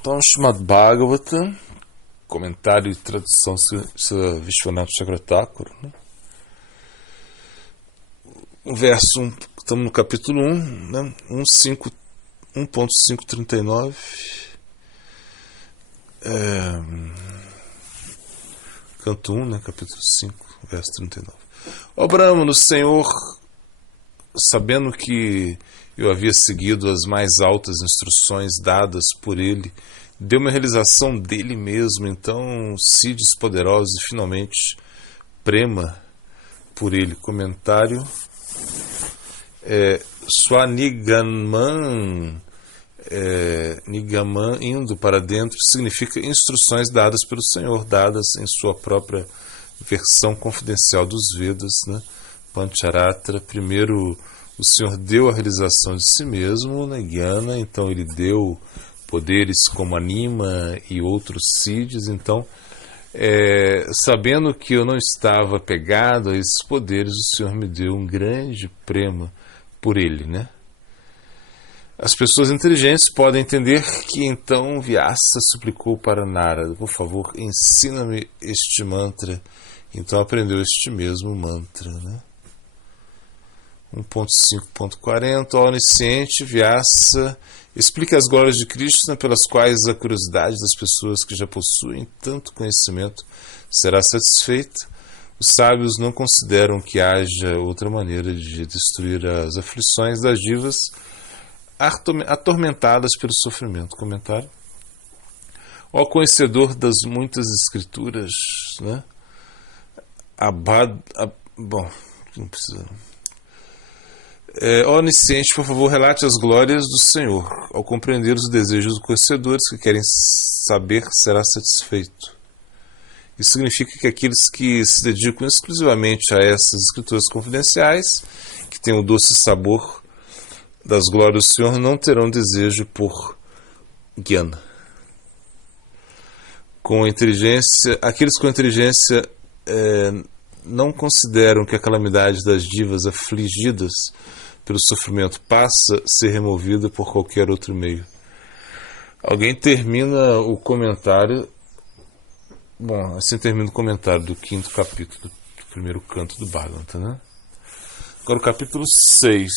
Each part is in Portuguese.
Então, Srimad Bhagavatam, comentário e tradução Vishwanath Chakrathakura, né? O verso 1, estamos no capítulo 1, né? 1.539, canto 1, né? Capítulo 5, verso 39. Ó Brahmana, o Senhor, sabendo que eu havia seguido as mais altas instruções dadas por ele, deu uma realização dele mesmo. Então, Siddhis poderosos e finalmente Prema por ele. Comentário Swanigaman, Nigaman, indo para dentro, significa instruções dadas pelo Senhor, dadas em sua própria versão confidencial dos Vedas, né? Pancharatra. Primeiro, o Senhor deu a realização de si mesmo, na Jnana, então ele deu poderes como Anima e outros Siddhis. Então, sabendo que eu não estava apegado a esses poderes, o Senhor me deu um grande prema por ele, né? As pessoas inteligentes podem entender que então Vyasa suplicou para Narada: por favor, ensina-me este mantra. Então aprendeu este mesmo mantra, né? 1.5.40. Ó onisciente, Vyasa explica as glórias de Krishna, pelas quais a curiosidade das pessoas que já possuem tanto conhecimento será satisfeita. Os sábios não consideram que haja outra maneira de destruir as aflições das divas atormentadas pelo sofrimento. Comentário. Ó conhecedor das muitas escrituras, né? Bom, não precisa. Ó onisciente, por favor, relate as glórias do Senhor. Ao compreender os desejos dos conhecedores que querem saber, será satisfeito. Isso significa que aqueles que se dedicam exclusivamente a essas escrituras confidenciais, que têm o doce sabor das glórias do Senhor, não terão desejo por Jnana. Aqueles com inteligência não consideram que a calamidade das divas afligidas pelo sofrimento passa a ser removida por qualquer outro meio. Alguém termina o comentário. Bom, assim termina o comentário do 5º capítulo do primeiro canto do Bhagavatam, né? Agora o capítulo 6.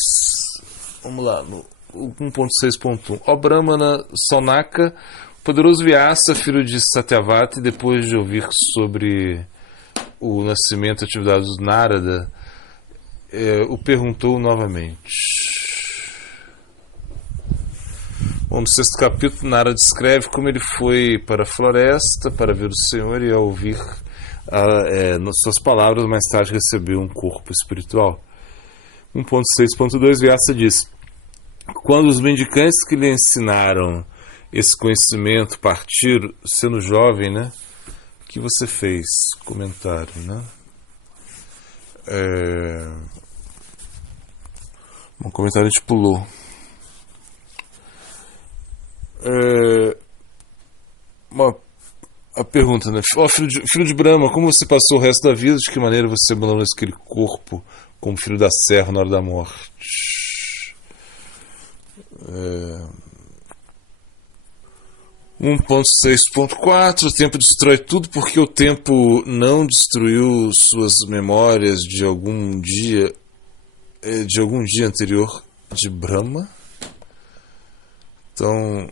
Vamos lá, no 1.6.1. Ó Brahmana Saunaka, o poderoso Vyasa, filho de Satyavati, depois de ouvir sobre o nascimento e atividades do Narada, o perguntou novamente. Bom, no 6º capítulo, Narada descreve como ele foi para a floresta para ver o Senhor e, ao ouvir nas suas palavras, mais tarde recebeu um corpo espiritual. 1.6.2, Vyasa diz: quando os mendicantes que lhe ensinaram esse conhecimento partiram, sendo jovem, né? O que você fez? Comentário, né? Um comentário a gente pulou. A pergunta, né? Ó, filho de Brahma, como você passou o resto da vida? De que maneira você abandonou aquele corpo como filho da serva na hora da morte? 1.6.4. O tempo destrói tudo porque o tempo não destruiu suas memórias de algum dia anterior de Brahma. Então,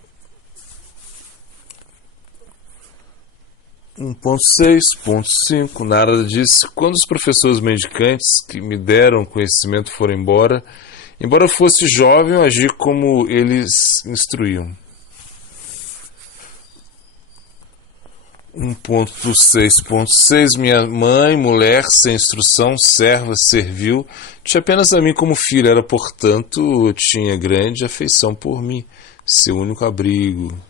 1.6.5. Narada disse: quando os professores mendicantes que me deram conhecimento foram embora eu fosse jovem, eu agi como eles instruíam. 1.6.6. Minha mãe, mulher sem instrução, serva, servil, tinha apenas a mim como filho, era, portanto, tinha grande afeição por mim, seu único abrigo.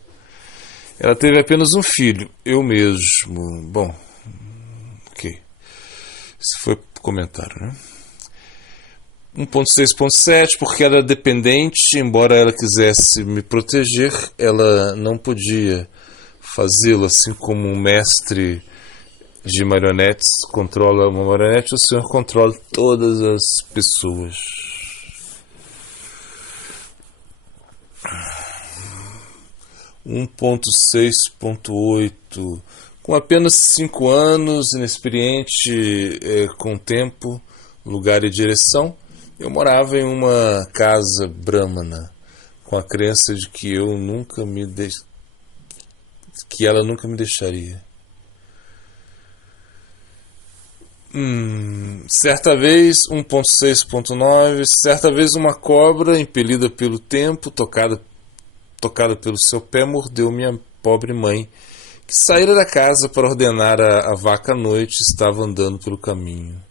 Ela teve apenas um filho, eu mesmo. Bom, ok. Esse foi o comentário, né? 1.6.7. Porque era dependente, embora ela quisesse me proteger, ela não podia fazê-lo, assim como um mestre de marionetes controla uma marionete, o Senhor controla todas as pessoas. 1.6.8. Com apenas 5 anos, inexperiente com tempo, lugar e direção, eu morava em uma casa brahmana, com a crença de que que ela nunca me deixaria. Certa vez, 1.6.9, certa vez uma cobra, impelida pelo tempo, tocada pelo seu pé, mordeu minha pobre mãe, que saíra da casa para ordenar a vaca à noite e estava andando pelo caminho.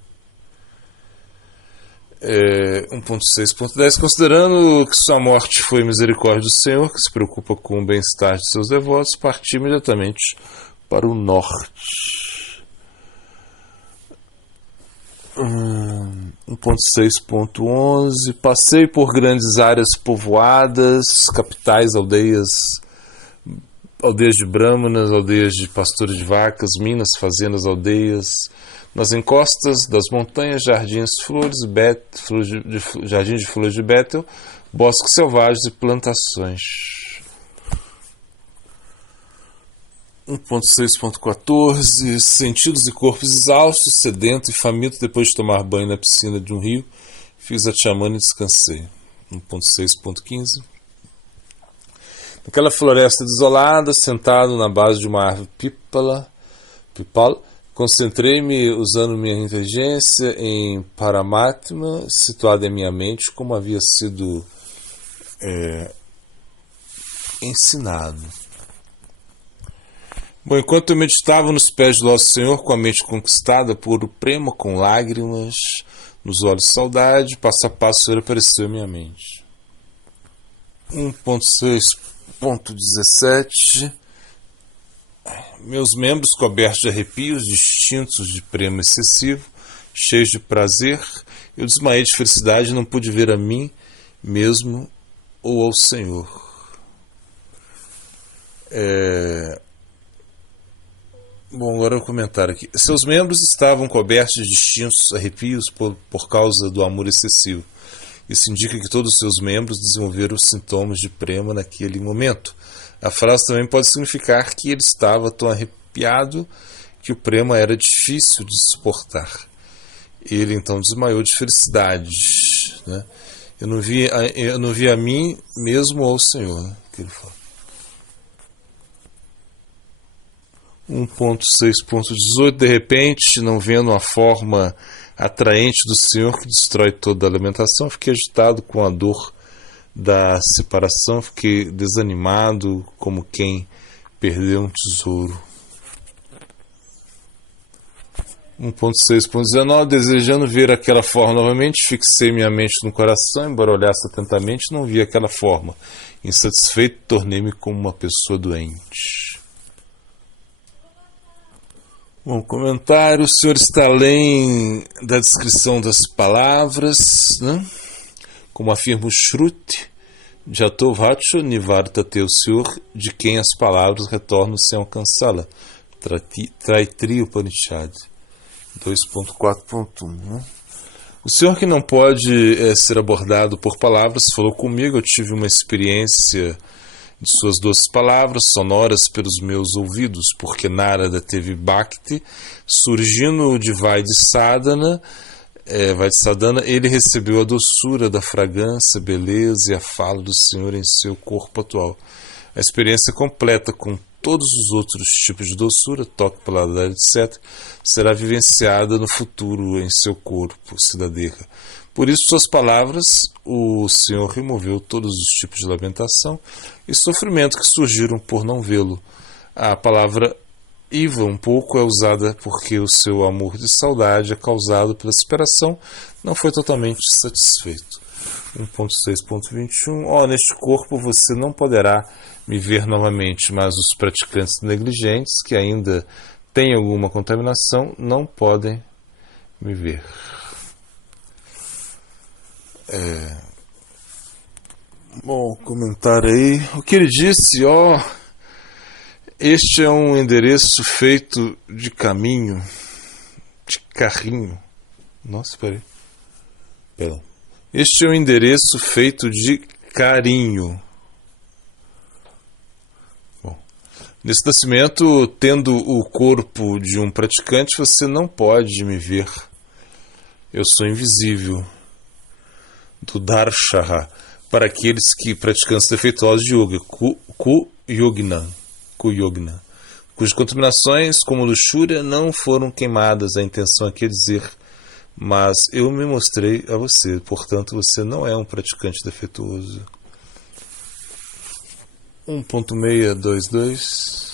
1.6.10, considerando que sua morte foi misericórdia do Senhor, que se preocupa com o bem-estar de seus devotos, parti imediatamente para o norte. 1.6.11, passei por grandes áreas povoadas, capitais, aldeias de brahmanas, aldeias de pastores de vacas, minas, fazendas, aldeias, nas encostas das montanhas, jardins de flores, jardins de flores de Bétel, bosques selvagens e plantações. 1.6.14, sentidos e corpos exaustos, sedento e faminto depois de tomar banho na piscina de um rio, fiz a chamana e descansei. 1.6.15, naquela floresta desolada, sentado na base de uma árvore pipala, concentrei-me usando minha inteligência em Paramatma, situado em minha mente como havia sido ensinado. Bom, enquanto eu meditava nos pés do nosso Senhor, com a mente conquistada por o prema, com lágrimas nos olhos de saudade, passo a passo o Senhor apareceu em minha mente. 1.6.17, meus membros cobertos de arrepios, distintos de prema excessivo, cheios de prazer, eu desmaiei de felicidade e não pude ver a mim mesmo ou ao Senhor. Bom, agora o comentário aqui. Seus membros estavam cobertos de distintos arrepios por causa do amor excessivo. Isso indica que todos os seus membros desenvolveram sintomas de prema naquele momento. A frase também pode significar que ele estava tão arrepiado que o prema era difícil de suportar. Ele então desmaiou de felicidade. Né? Eu não vi a mim mesmo ou ao Senhor. Né? Que ele fala. 1.6.18, de repente, não vendo a forma atraente do Senhor que destrói toda a alimentação, fiquei agitado com a dor da separação, fiquei desanimado como quem perdeu um tesouro. 1.6.19, desejando ver aquela forma novamente, fixei minha mente no coração, embora olhasse atentamente, não vi aquela forma. Insatisfeito, tornei-me como uma pessoa doente. Bom, comentário, o Senhor está além da descrição das palavras, né? Como afirma o Shruti, Jatovacho Nivartate, o Senhor de quem as palavras retornam sem alcançá-la. Traitri Upanishad 2.4.1, né? O Senhor que não pode ser abordado por palavras falou comigo, eu tive uma experiência de suas doces palavras sonoras pelos meus ouvidos, porque Narada teve Bhakti, surgindo de Vaidsadhana, ele recebeu a doçura da fragrância, beleza e a fala do Senhor em seu corpo atual. A experiência completa com todos os outros tipos de doçura, toque, paladar, etc., será vivenciada no futuro em seu corpo, Siddhadeha. Por isso, suas palavras, o Senhor removeu todos os tipos de lamentação e sofrimento que surgiram por não vê-lo. A palavra Iva, um pouco, é usada porque o seu amor de saudade é causado pela separação, não foi totalmente satisfeito. 1.6.21, neste corpo você não poderá me ver novamente, mas os praticantes negligentes, que ainda têm alguma contaminação, não podem me ver. Bom, comentário aí. O que ele disse, este é um endereço feito de caminho, de carrinho. Nossa, peraí. Perdão. Este é um endereço feito de carinho. Nesse nascimento, tendo o corpo de um praticante, você não pode me ver. Eu sou invisível. Do Darshaha, para aqueles que praticam defeituosos de yoga, Kuyogna, cujas contaminações, como luxúria, não foram queimadas. A intenção aqui é dizer, mas eu me mostrei a você, portanto você não é um praticante defeituoso. 1.622.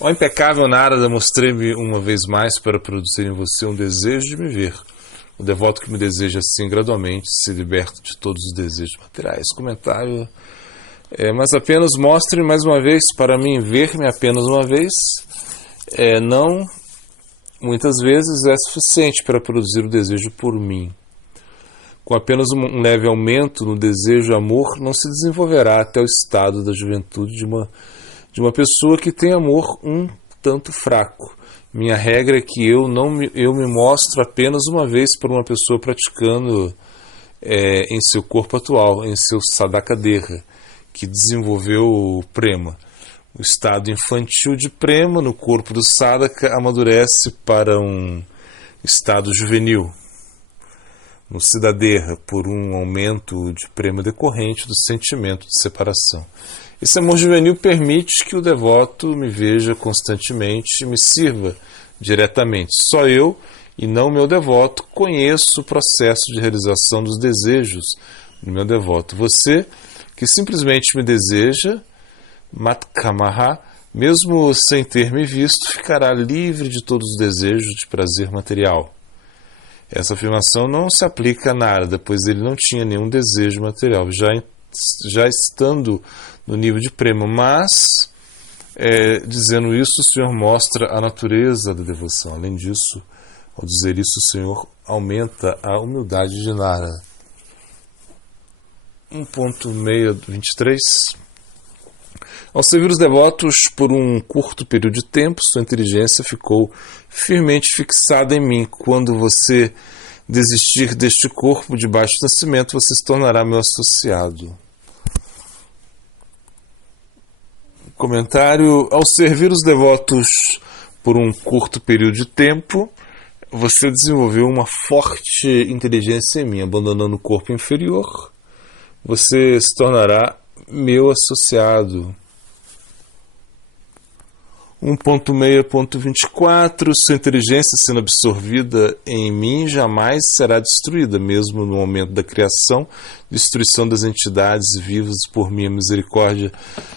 Ó impecável Narada, mostrei-me uma vez mais para produzir em você um desejo de me ver. O devoto que me deseja assim gradualmente se liberta de todos os desejos materiais. Comentário. Mas apenas mostre mais uma vez para mim, ver-me apenas uma vez. Não, muitas vezes é suficiente para produzir o desejo por mim. Com apenas um leve aumento no desejo e amor, não se desenvolverá até o estado da juventude de uma pessoa que tem amor um tanto fraco. Minha regra é que eu me mostro apenas uma vez para uma pessoa praticando em seu corpo atual, em seu sadhaka-deha, que desenvolveu o prema. O estado infantil de prema no corpo do sadhaka amadurece para um estado juvenil no siddhadeha, por um aumento de prema decorrente do sentimento de separação. Esse amor juvenil permite que o devoto me veja constantemente e me sirva diretamente. Só eu, e não meu devoto, conheço o processo de realização dos desejos do meu devoto. Você, que simplesmente me deseja, Matkamaha, mesmo sem ter me visto, ficará livre de todos os desejos de prazer material. Essa afirmação não se aplica a Narada, pois ele não tinha nenhum desejo material, já estando no nível de prema, mas, dizendo isso, o Senhor mostra a natureza da devoção. Além disso, ao dizer isso, o Senhor aumenta a humildade de Narada. 1.623. Ao servir os devotos por um curto período de tempo, sua inteligência ficou firmemente fixada em mim. Quando você desistir deste corpo de baixo nascimento, você se tornará meu associado. Comentário. Ao servir os devotos por um curto período de tempo, você desenvolveu uma forte inteligência em mim. Abandonando o corpo inferior, você se tornará meu associado. 1.6.24. Sua inteligência sendo absorvida em mim jamais será destruída, mesmo no momento da criação, destruição das entidades vivas por minha misericórdia.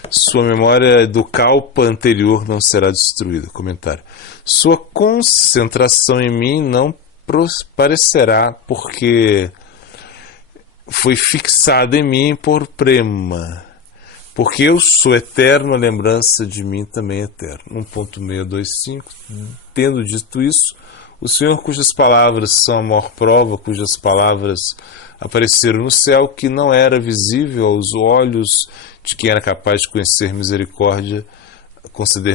Sua memória do kalpa anterior não será destruída. Comentário. Sua concentração em mim não parecerá, porque foi fixada em mim por prema. Porque eu sou eterno, a lembrança de mim também é eterna. 1.625. Tendo dito isso, o Senhor, cujas palavras são a maior prova, cujas palavras apareceram no céu, que não era visível aos olhos de quem era capaz de conceder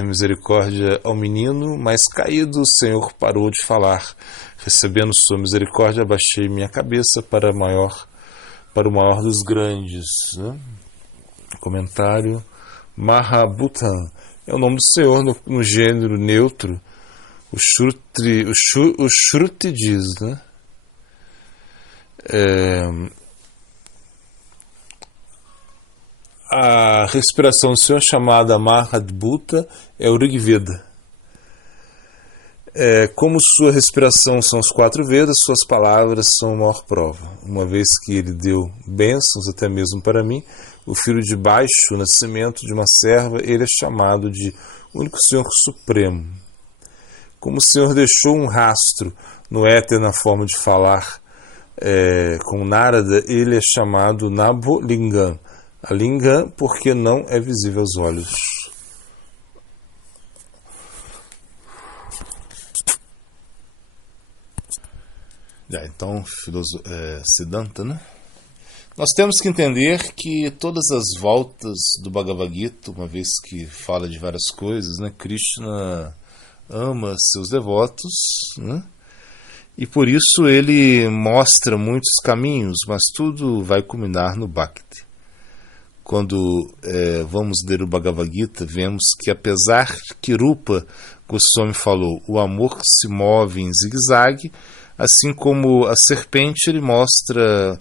misericórdia ao menino, mas caído o Senhor parou de falar. Recebendo sua misericórdia, abaixei minha cabeça para o maior dos grandes. Comentário. Mahabhutan é o nome do Senhor no gênero neutro. O Shruti diz, a respiração do Senhor, chamada Mahadbhuta, é o Rig Veda. Como sua respiração são os 4 Vedas, suas palavras são a maior prova. Uma vez que ele deu bênçãos até mesmo para mim, o filho de baixo nascimento de uma serva, ele é chamado de único Senhor Supremo. Como o Senhor deixou um rastro no éter na forma de falar com Narada, ele é chamado Nabho Lingam. A Lingam porque não é visível aos olhos. Então, Siddhanta, Nós temos que entender que todas as voltas do Bhagavad Gita, uma vez que fala de várias coisas, Krishna ama seus devotos, e por isso ele mostra muitos caminhos, mas tudo vai culminar no Bhakti. quando vamos ler o Bhagavad Gita, vemos que apesar que Rupa Goswami falou, o amor se move em zigue-zague, assim como a serpente, ele mostra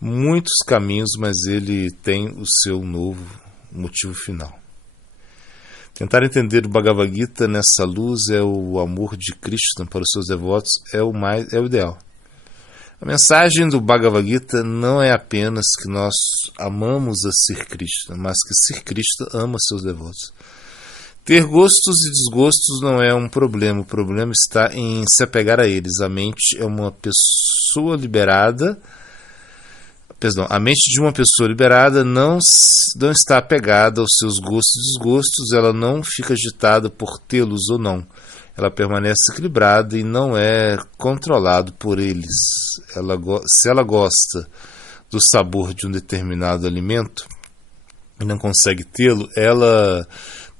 muitos caminhos, mas ele tem o seu novo motivo final. Tentar entender o Bhagavad Gita nessa luz é o amor de Krishna para os seus devotos, é o ideal. A mensagem do Bhagavad Gita não é apenas que nós amamos a Sri Krishna, mas que Sri Krishna ama seus devotos. Ter gostos e desgostos não é um problema, o problema está em se apegar a eles. A mente de uma pessoa liberada não está apegada aos seus gostos e desgostos, ela não fica agitada por tê-los ou não. Ela permanece equilibrada e não é controlada por eles. Se ela gosta do sabor de um determinado alimento e não consegue tê-lo, ela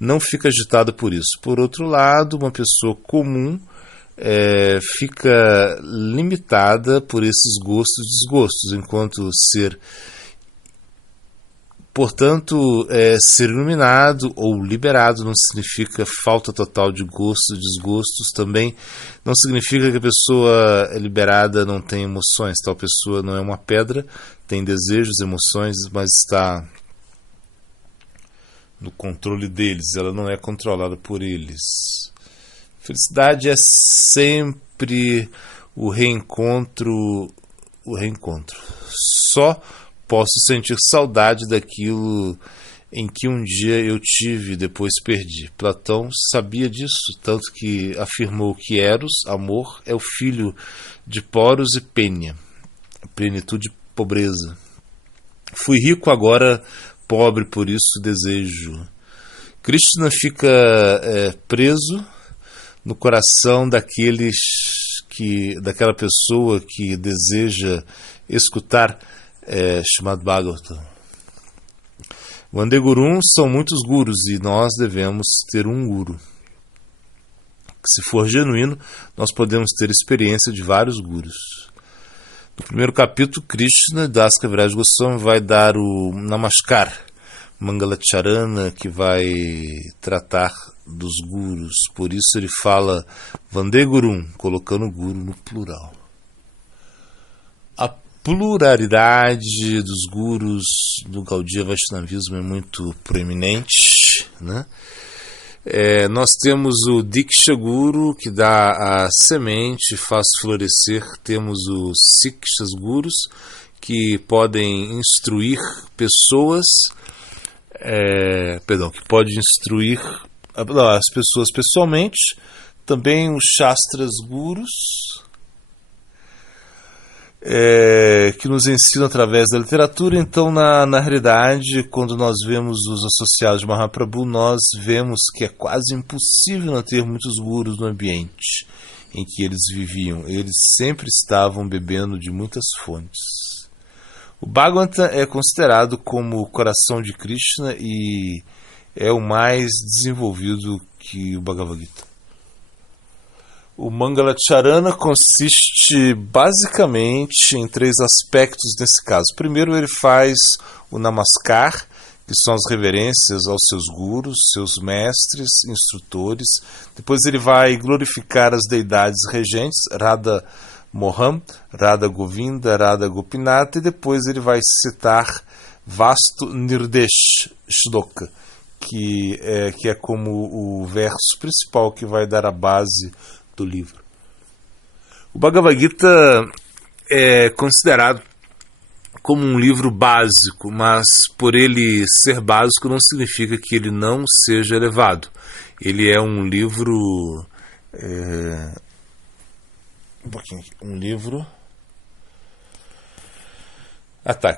não fica agitada por isso. Por outro lado, uma pessoa comum fica limitada por esses gostos e desgostos, enquanto Portanto, ser iluminado ou liberado não significa falta total de gostos e desgostos, também não significa que a pessoa liberada não tem emoções. Tal pessoa não é uma pedra, tem desejos, emoções, mas está no controle deles, ela não é controlada por eles. Felicidade é sempre o reencontro. Só posso sentir saudade daquilo em que um dia eu tive e depois perdi. Platão sabia disso, tanto que afirmou que Eros, amor, é o filho de Poros e Pênia, plenitude e pobreza. Fui rico, agora pobre, por isso desejo. Krishna fica preso no coração daquela pessoa que deseja escutar Srimad Bhagavatam. Vande Gurum são muitos gurus e nós devemos ter um guru. Se for genuíno, nós podemos ter experiência de vários gurus. No primeiro capítulo, Krishna, Das Kaviraj Goswami, vai dar o Namaskar, Mangalacharana, que vai tratar dos gurus. Por isso ele fala Vande Gurum, colocando o guru no plural. A pluralidade dos gurus do Gaudiya Vaishnavismo é muito proeminente, né? Nós temos o Diksha Guru, que dá a semente, faz florescer. Temos os Sikshas Gurus, que podem instruir pessoas, que podem instruir as pessoas pessoalmente. Também os Shastras Gurus, que nos ensinam através da literatura. Então, na realidade, quando nós vemos os associados de Mahaprabhu, nós vemos que é quase impossível não ter muitos gurus no ambiente em que eles viviam. Eles sempre estavam bebendo de muitas fontes. O Bhagavatam é considerado como o coração de Krishna e é o mais desenvolvido que o Bhagavad Gita. O Mangalacharana consiste basicamente em 3 aspectos nesse caso. Primeiro, ele faz o Namaskar, que são as reverências aos seus gurus, seus mestres, instrutores. Depois ele vai glorificar as deidades regentes, Radha Mohan, Radha Govinda, Radha Gopinath, e depois ele vai citar Vastu Nirdesh Shloka, que é como o verso principal que vai dar a base do livro. O Bhagavad Gita é considerado como um livro básico, mas por ele ser básico não significa que ele não seja elevado. Ele é um livro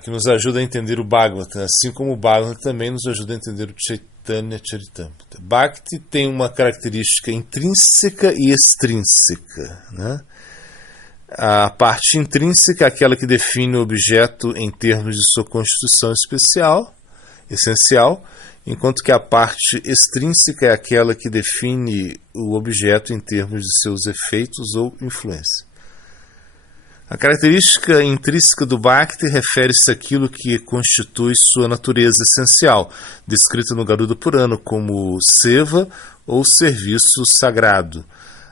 que nos ajuda a entender o Bhagavatam, assim como o Bhagavatam também nos ajuda a entender o Chaitanya Charitamrita. Bhakti tem uma característica intrínseca e extrínseca, né? A parte intrínseca é aquela que define o objeto em termos de sua constituição essencial, enquanto que a parte extrínseca é aquela que define o objeto em termos de seus efeitos ou influência. A característica intrínseca do Bhakti refere-se àquilo que constitui sua natureza essencial, descrita no Garuda Purana como seva ou serviço sagrado.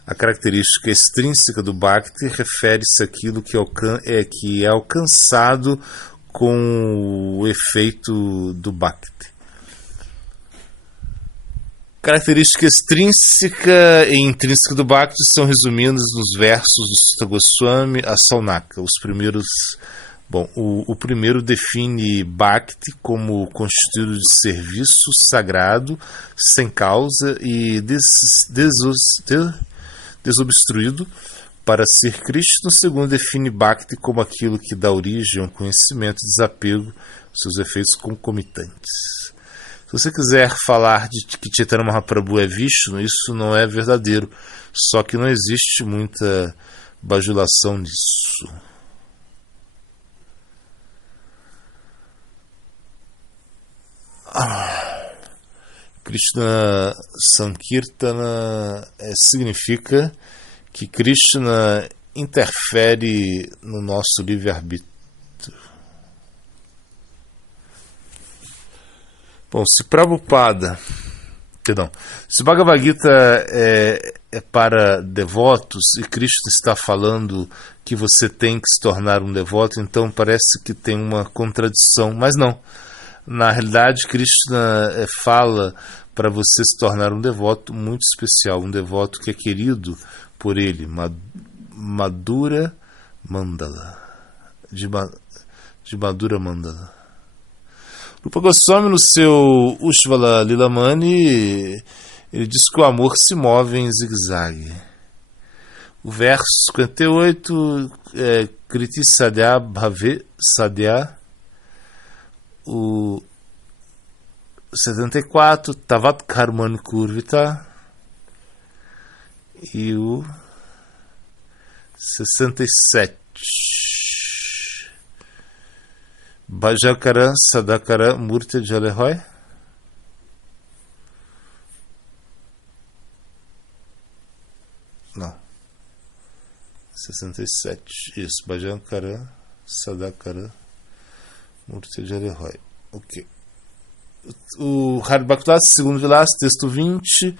A característica extrínseca do Bhakti refere-se àquilo que é alcançado com o efeito do Bhakti. Característica extrínseca e intrínseca do Bhakti são resumidas nos versos do Sutta Goswami a Saunaka. O primeiro define Bhakti como constituído de serviço sagrado, sem causa e desobstruído para ser Krishna. O segundo define Bhakti como aquilo que dá origem a um conhecimento e desapego, seus efeitos concomitantes. Se você quiser falar de que Chaitanya Mahaprabhu é Vishnu, isso não é verdadeiro, só que não existe muita bajulação nisso. Krishna Sankirtana significa que Krishna interfere no nosso livre-arbítrio. Bom, se Bhagavad Gita é para devotos e Krishna está falando que você tem que se tornar um devoto, então parece que tem uma contradição, mas não. Na realidade, Krishna fala para você se tornar um devoto muito especial, um devoto que é querido por ele, Madhura Mandala, de Madhura Mandala. Rupa Goswami, no seu Ushvala Lilamani, ele diz que o amor se move em zigue-zague. O verso 58 é Kriti Sadhya Bhave Sadhya. O 74, Tavat Karman Kurvita. E o 67. Bhajakara Sadakara Murtya Jalehoy. Não. 67. Isso. Bhajakara Sadakara Murtya Jalehoy. Ok. O Haribhaktas, segundo Vilas, texto 20.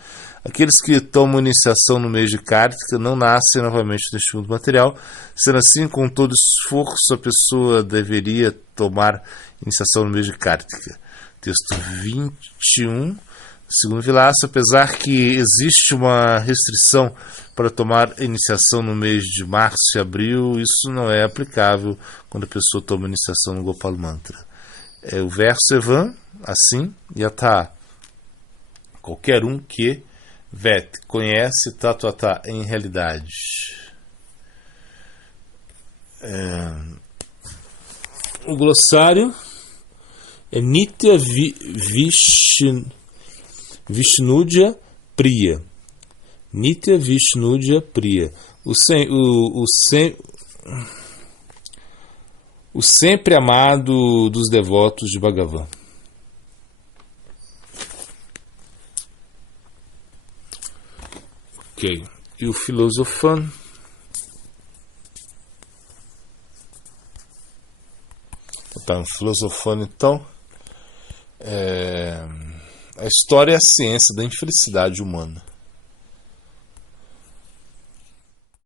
Aqueles que tomam iniciação no mês de Kartika não nascem novamente neste mundo material. Sendo assim, com todo esforço, a pessoa deveria tomar iniciação no mês de Kartika. Texto 21. Segundo Vilas, apesar que existe uma restrição para tomar iniciação no mês de março e abril, isso não é aplicável quando a pessoa toma iniciação no Gopal Mantra. O verso Evan, assim, Yatha. Qualquer um que conhece Tatuatá em realidade. O glossário é Nitya Vishnudya Priya. Nitya Vishnudya Priya. O sempre amado dos devotos de Bhagavan. Ok. E o filosofano? Tá, filosofano, então. A história é a ciência da infelicidade humana.